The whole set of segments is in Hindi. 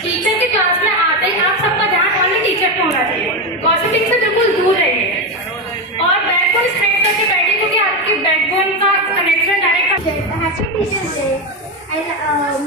टीचर के क्लास में आते ही आप सबका ध्यान ओनली टीचर पे होना चाहिए। गॉसिपिंग से बिल्कुल दूर रहिए और बैकबोन स्ट्रेट करके बैठिए क्योंकि आपके बैकबोन का connection direct. Happy teachers day.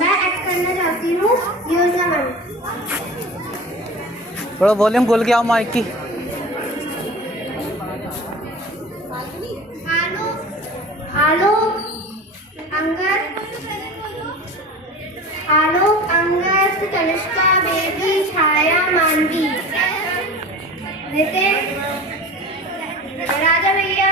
मैं एक्ट करना चाहती हूँ योजना मैम। थोड़ा वॉल्यूम खोल के आओ माइक की। आलोक, अंगद, तनिष्का, बेबी, छाया, मानवी, नितिन, राजा भैया।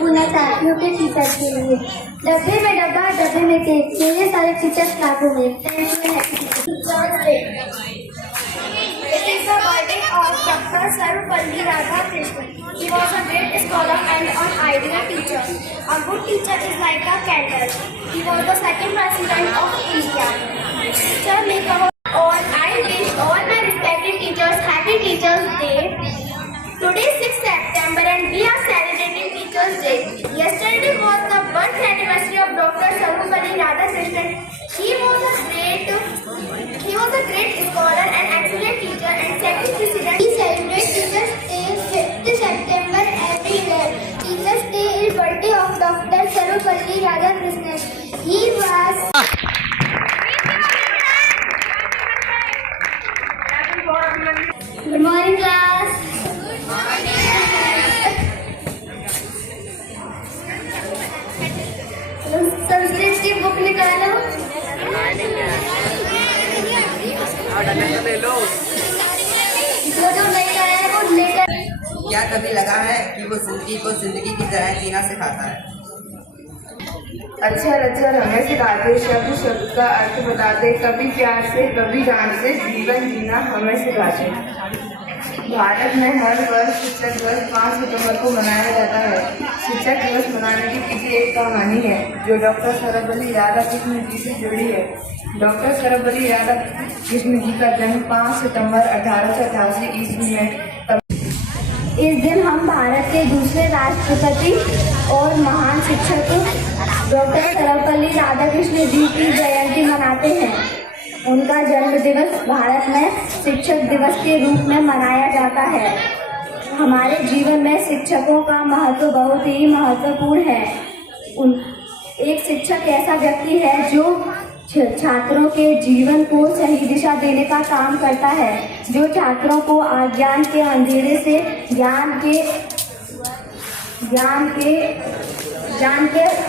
बोलना चाहती हूँ कि टीचर के लिए डब्बे में डब्बा, डब्बे में टेप, मेरे सारे टीचर्स क्लासों में। It is the birthday of Dr. Sarvapalli Radhakrishnan. He was a great scholar and an ideal teacher. A good teacher is like a candle. He was the second president of India. Teacher make our all. I wish all my respected teachers happy Teachers Day. Today is 6th September and we are celebrating Teachers Day. Yesterday was the birth anniversary of Dr. Sarvapalli Radhakrishnan. He was a great scholar and excellent teacher and second president. We celebrate Teachers Day 5th September every year. Teachers Day is birthday of Dr. Sarvapalli Radhakrishnan. He was good morning class. Sanskrit की बुक निकालो। वो जो नहीं आया है वो लेकर। क्या कभी लगा है कि वो जिंदगी को जिंदगी की तरह जीना सिखाता है? अक्षर अक्षर हमें सिखाते, शब्द शब्द का अर्थ बताते, कभी प्यार से कभी जान से जीवन जीना हमें सिखाते। भारत में हर वर्ष शिक्षक दिवस 5 सितंबर को मनाया जाता है। शिक्षक दिवस मनाने की पीछे एक कहानी है जो डॉक्टर सर्वपल्ली राधाकृष्ण जी से जुड़ी है। डॉक्टर सर्वपल्ली राधाकृष्ण जी का जन्म 5 सितंबर 1888 ईस्वी में। इस दिन हम भारत के दूसरे राष्ट्रपति और महान शिक्षक डॉक्टर सर्वपल्ली राधाकृष्ण जी की जयंती मनाते हैं। उनका जन्म दिवस भारत में शिक्षक दिवस के रूप में मनाया जाता है। हमारे जीवन में शिक्षकों का महत्व बहुत ही महत्वपूर्ण है। एक शिक्षक ऐसा व्यक्ति है जो छात्रों के जीवन को सही दिशा देने का काम करता है, जो छात्रों को अज्ञान के अंधेरे से ज्ञान के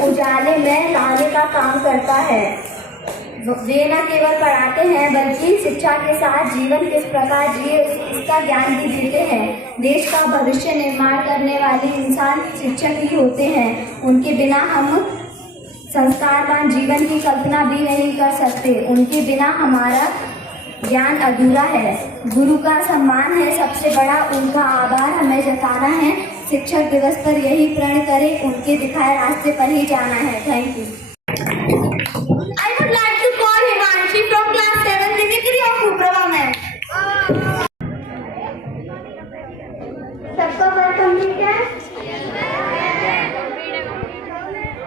उजाले में लाने का काम करता है। वे न केवल पढ़ाते हैं बल्कि शिक्षा के साथ जीवन किस प्रकार जिए इसका ज्ञान भी देते हैं। देश का भविष्य निर्माण करने वाले इंसान शिक्षक ही होते हैं। उनके बिना हम संस्कारवान जीवन की कल्पना भी नहीं कर सकते। उनके बिना हमारा ज्ञान अधूरा है। गुरु का सम्मान है सबसे बड़ा, उनका आभार हमें जताना है। शिक्षक दिवस पर यही प्रण करें, उनके दिखाए रास्ते पर ही जाना है। Thank you. I would like to call Himanshi from class 7 mimicry of Uprava ma'am. सबका वर्क कंप्लीट है?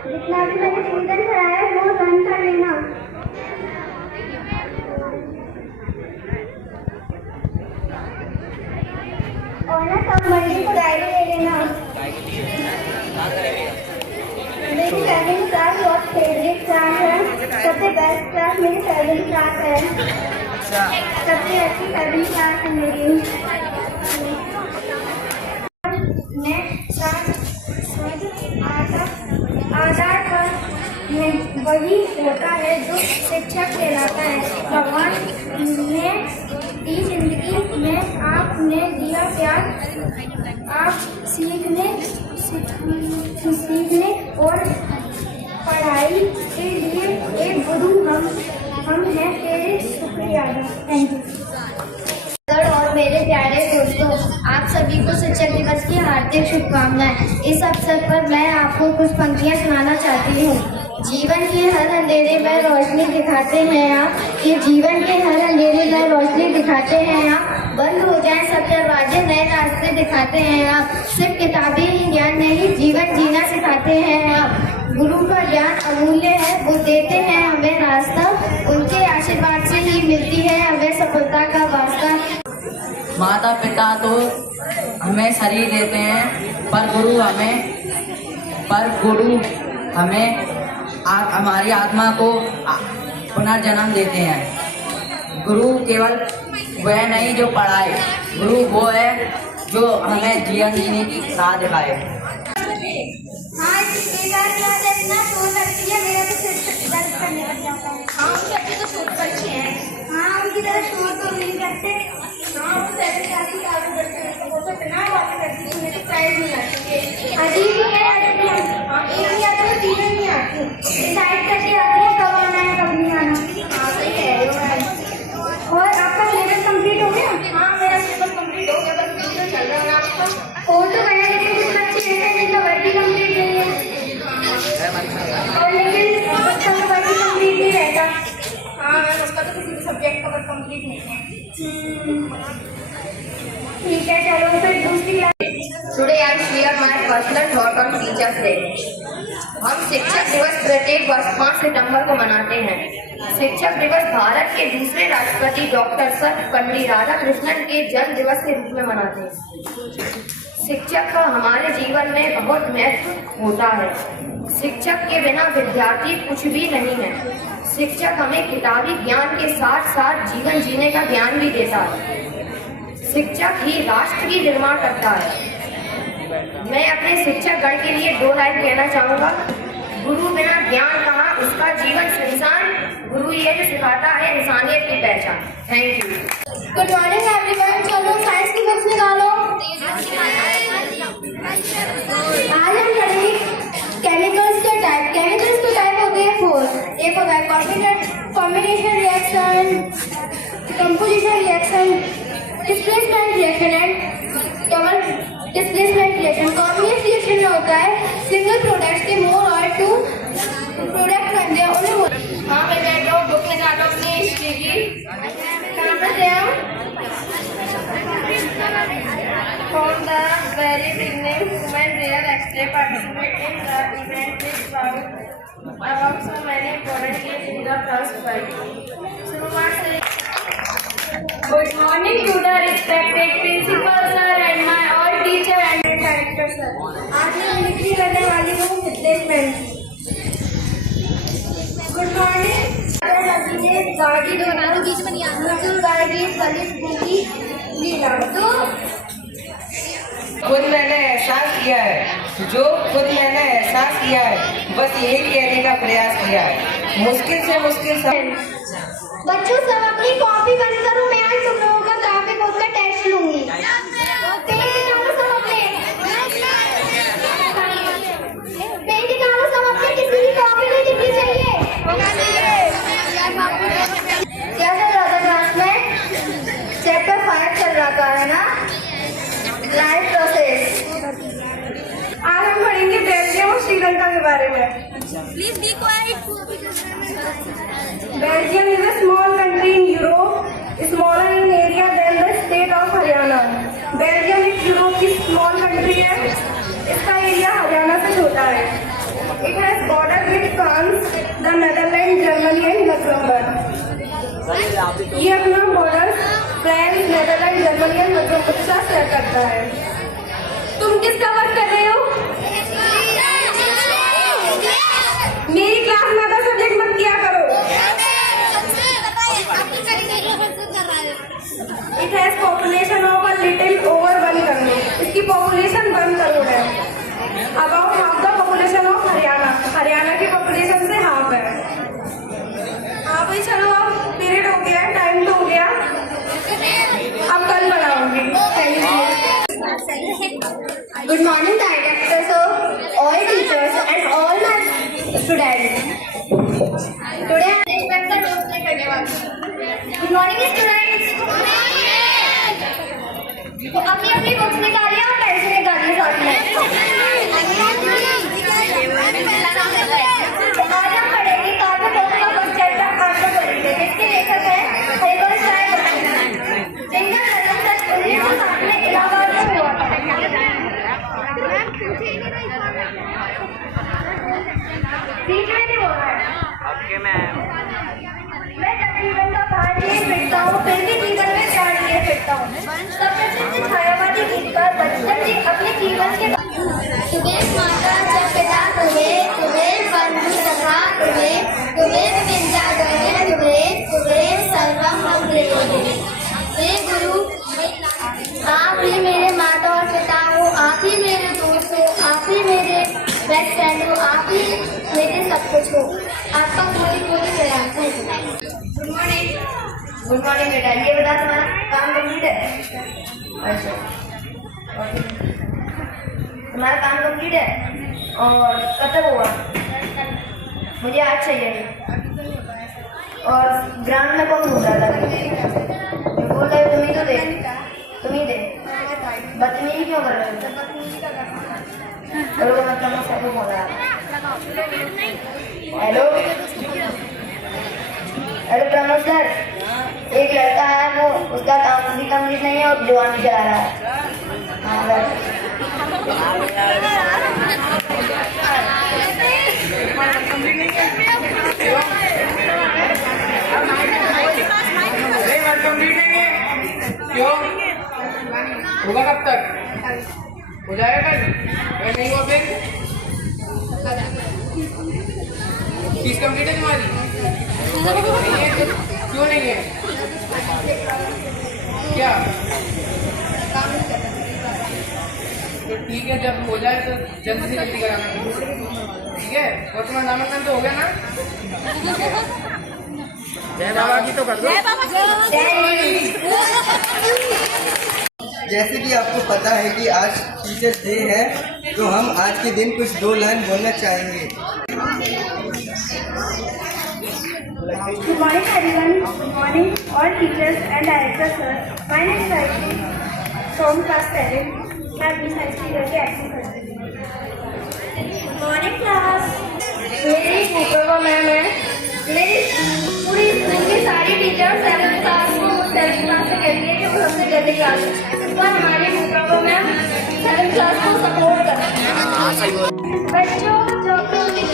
जितना भी मैंने चिंतन कराया है वो रन कर लेना। और ना सब मर्जी को डायरी ले लेना। मेरी सेकंड क्लास बहुत फेवरेट क्लास है। सबसे बेस्ट क्लास मेरी सेकंड क्लास है। सबसे अच्छी सेकंड क्लास है मेरी। आधार पर वही होता है जो शिक्षक कहलाता है। भगवान ने दी जिंदगी में आपने दिया प्यार, आप सीखने और पढ़ाई के लिए एक गुरु हम हैं तेरे शुक्रिया। Thank you. और मेरे प्यारे दोस्तों, आप सभी को शिक्षक दिवस की हार्दिक शुभकामनाएं। इस अवसर पर मैं आपको कुछ पंक्तियां सुनाना चाहती हूँ। जीवन के हर अंधेरे में रोशनी दिखाते हैं आप, ये जीवन के हर अंधेरे में रोशनी दिखाते हैं आप। बंद हो जाए सब दरवाजे, नए रास्ते दिखाते हैं आप। सिर्फ किताबी ज्ञान नहीं, जीवन जीना सिखाते हैं आप। गुरु का ज्ञान अमूल्य है, वो देते हैं हमें रास्ता, उनके आशीर्वाद से ही मिलती है हमें सफलता का वास्ता। माता पिता तो हमें शरीर देते हैं, पर गुरु हमें हमारी आत्मा को पुनर्जन्म देते हैं। गुरु केवल वह नहीं जो पढ़ाए, गुरु वो है जो हमें जीवन जीने की राह दिखाए। हाँ, इतना शोर करती है, मेरा तो सिर दर्द करने लग जाता है। हाँ, उनके तो शोर करती है। हाँ, उनकी तरह शोर तो नहीं करते। हाँ, वो सेकंड क्लास की आगे बढ़ते हैं, वो तो बिना बातें करती है, मुझे प्राइज नहीं आती। अजीब ही है, एक नहीं आती है, तीन नहीं आती। डिसाइड करके आती है कब आना है कब नहीं आना। हाँ, सही है। और आपका सिलेबस कंप्लीट हो गया? हाँ, मेरा सिलेबस कंप्लीट हो गया, बस वीडियो चल रहा है आपका। हो तो गया, लेकिन कुछ बच्चे ऐसे जिनका वर्दी कंप्लीट नहीं है, और लेकिन उसका वर्दी कंप्लीट नहीं रहता। हाँ, उसका तो किसी सब्जेक्ट का वर्क कंप्लीट नहीं है। ठीक है, चलो फिर दूसरी class. Today I share my personal thought on Teachers Day. हम शिक्षक दिवस प्रत्येक वर्ष 5 सितंबर को मनाते हैं। शिक्षक दिवस भारत के दूसरे राष्ट्रपति डॉक्टर सर्वपल्ली राधाकृष्णन के जन्म दिवस के रूप में मनाते हैं। शिक्षक का हमारे जीवन में बहुत महत्व होता है। शिक्षक के बिना विद्यार्थी कुछ भी नहीं है। शिक्षक हमें किताबी ज्ञान के साथ साथ जीवन जीने का ज्ञान भी देता है। शिक्षक ही राष्ट्र की निर्माण करता है। मैं अपने शिक्षक गण के लिए 2 लाइन कहना चाहूँगा। गुरु बिना ज्ञान कहाँ, उसका जीवन सुनसान। गुरु ये जो सिखाता है इंसानियत की पहचान। Thank you. Good morning everyone. चलो साइंस की बुक्स निकालो। आज हम पढ़ेंगे केमिकल्स के टाइप। केमिकल्स के टाइप होते हैं 4। एक होता है combination reaction, composition reaction, displacement reaction and double displacement reaction. Combination reaction में होता है सिंगल प्रोडक्ट्स के मोर और 2 प्रोडक्ट बनते हैं उन्हें। हाँ मैं बैठ जाऊँ, बुक निकालो अपनी हिस्ट्री की। कहाँ पे थे हम? From the very beginning, human real estate participate in the event which found about so many important keys in the first fight. शुरुआत से Good morning to the respected principal sir and my all teacher and director sir. आज मैं लिखनी करने वाली हूँ statement. Good morning. गाड़ी दोनों बीच में नहीं आना। गाड़ी गली पूरी लीला तो खुद मैंने एहसास किया है, जो खुद मैंने एहसास किया है, बस यही कहने का प्रयास किया है। मुश्किल से मुश्किल बच्चों सब अपनी कॉपी बंद करो। मैं आज तुम लोगों का ग्राफिक बोर्ड का टेस्ट लूंगी। पेन निकालो सब अपने। पेन निकालो सब अपने। किसी की कॉपी नहीं दिखनी चाहिए। क्या चल रहा था क्लास में? चैप्टर 5 चल रहा था है ना, लाइफ प्रोसेस। आज हम पढ़ेंगे बेल्जियम और श्रीलंका के बारे में। Please be quite. Belgium is a small country in Europe, smaller in area than the state of Haryana. Belgium एक यूरोप की small country है। इसका एरिया हरियाणा से छोटा है। It has border with France, the Netherlands, Germany and Luxembourg. ये अपना बॉर्डर फ्रांस, नेदरलैंड, जर्मनी और लग्जमबर्ग के साथ शेयर करता है। तुम किसका वर्क कर रहे हो? मेरी क्लास में तो सब्जेक्ट मत किया करो। It has population of a little over 1 crore. इसकी पॉपुलेशन 1 करोड़ है। About half the population of Haryana. Haryana की पॉपुलेशन से हाफ है। हाँ भाई चलो, अब पीरियड हो गया, टाइम तो हो गया, अब कल बनाऊंगी। Thank you. Good morning director sir, all teachers and all my students. Today I expect the notes करने वाली। Good morning students. तो अपनी अपनी बुक्स निकालिए और पेंसिल निकालिए साथ में। आज हम पढ़ेंगे कार्बन का फर्स्ट चैप्टर आंसर करेंगे, जिसके लेखक हैं हेबर्ट साइमन, जिनका जन्म सन 1960 में इलाहाबाद में हुआ था। बीच में नहीं हो रहा है। मैं तकरीबन का बाहर लिए फिरता हूँ, फिर भी जीवन में प्यार लिए फिरता हूँ। सबसे छायावादी गीतकार बचपन जी अपने जीवन के तुम्हें माता जब पिता तुम्हें बंधु सखा तुम्हें विद्या गणे तुम्हें सर्वम अग्रे। हे गुरु, आप ही मेरे माता और पिता हो, आप ही मेरे दोस्त हो, आप ही मेरे बेस्ट फ्रेंड हो, आप ही मेरे सब कुछ हो। आपका पूरी प्रयास है। Good morning. गुड मॉर्निंग बेटा। ये बता तुम्हारा काम कंप्लीट है? अच्छा, तुम्हारा काम कंप्लीट है और कब तक होगा? मुझे आज चाहिए। और ग्राउंड में कौन घूम रहा था? बोल रहे हो तुम ही दे। बदतमीजी क्यों कर रहे हो? मतलब सबको बोल रहा है। हेलो प्रमोद सर, एक लड़का है, वो उसका काम भी कंप्लीट नहीं है और जवान भी चला रहा है। हाँ क्यों होगा? कब तक हो जाएगा? कल नहीं हुआ फिर फीस कंप्लीट है तुम्हारी? नहीं है? क्यों नहीं है? क्या ठीक है, जब हो जाए तो जल्दी से जल्दी कराना, ठीक है। और तुम्हारा नामांकन तो हो गया ना? जय बाबा की तो कर दो। जैसे कि आपको पता है कि आज टीचर्स डे है, तो हम आज के दिन कुछ 2 लाइन बोलना चाहेंगे। Good morning everyone. Good morning all teachers and directors sir. My name is Arti from class 7. मैं अपनी साइंस की करके एक्टिंग करती हूँ। Good morning class. मेरी भूपेवा मैम है। मेरी पूरी स्कूल की सारी टीचर 7th क्लास को 7th क्लास से कहती है कि वो सबसे जल्दी क्लास है। पर हमारी भूपेवा मैम 7th क्लास को सपोर्ट करती है। बच्चों जो कि